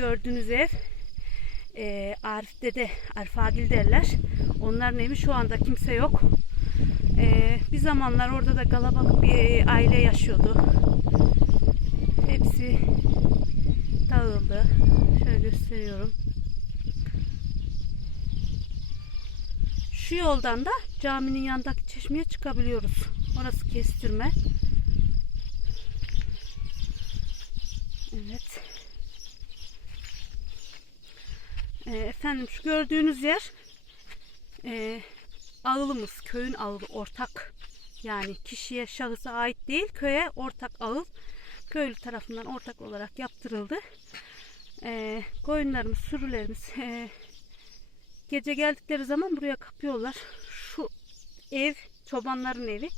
gördüğünüz ev e, Arif dede, Arif Agil derler. Onların evi şu anda kimse yok. E, bir zamanlar orada da kalabalık bir aile yaşıyordu. Hepsi dağıldı. Şöyle gösteriyorum. Şu yoldan da caminin yanındaki çeşmeye çıkabiliyoruz. Orası kestirme. Evet. Ee, efendim şu gördüğünüz yer e, ağılımız, köyün ağılı ortak. Yani kişiye, şahısa ait değil, köye ortak ağıl. Köylü tarafından ortak olarak yaptırıldı. Ee, koyunlarımız, sürülerimiz e, gece geldikleri zaman buraya kapıyorlar. Şu ev çobanların evi.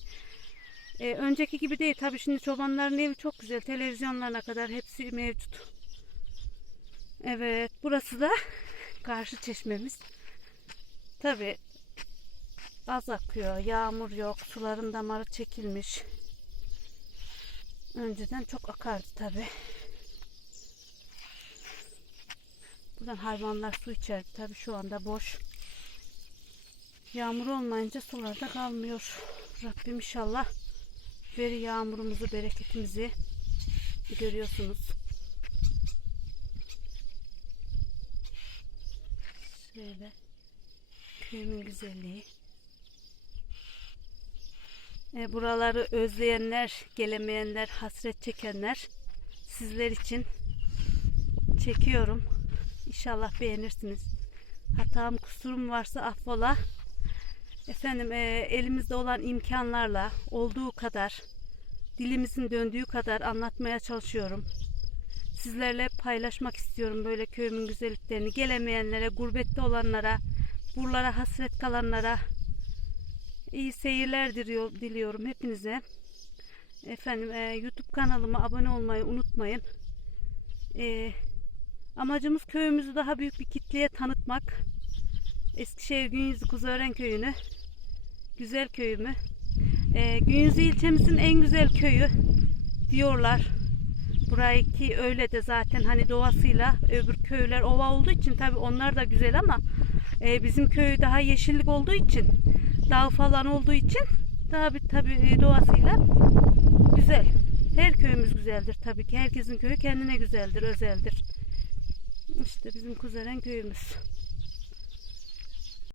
Ee, önceki gibi değil. Tabii şimdi çobanların evi çok güzel. Televizyonlarına kadar hepsi mevcut. Evet. Burası da karşı çeşmemiz. Tabii az akıyor. Yağmur yok. Suların damarı çekilmiş. Önceden çok akardı tabii. Buradan hayvanlar su içerdi. Tabii şu anda boş. Yağmur olmayınca sularda kalmıyor. Rabbim inşallah veri yağmurumuzu, bereketimizi görüyorsunuz. Şöyle köyümün güzelliği. E, buraları özleyenler, gelemeyenler, hasret çekenler sizler için çekiyorum. İnşallah beğenirsiniz. Hatam kusurum varsa affola. Efendim e, elimizde olan imkanlarla olduğu kadar dilimizin döndüğü kadar anlatmaya çalışıyorum. Sizlerle paylaşmak istiyorum böyle köyümün güzelliklerini. Gelemeyenlere, gurbette olanlara, buralara hasret kalanlara iyi seyirler diliyor- diliyorum hepinize. Efendim e, YouTube kanalıma abone olmayı unutmayın. E, amacımız köyümüzü daha büyük bir kitleye tanıtmak. Eskişehir Günyüzü Kuzören Köyü'nü, güzel köyümü. E, Günyüzü ilçemizin en güzel köyü diyorlar. Burayı öyle de zaten hani doğasıyla öbür köyler ova olduğu için tabi onlar da güzel ama e, bizim köy daha yeşillik olduğu için dağ falan olduğu için daha bir tabi doğasıyla güzel. Her köyümüz güzeldir tabii ki. Herkesin köyü kendine güzeldir, özeldir. İşte bizim Kuzeren köyümüz.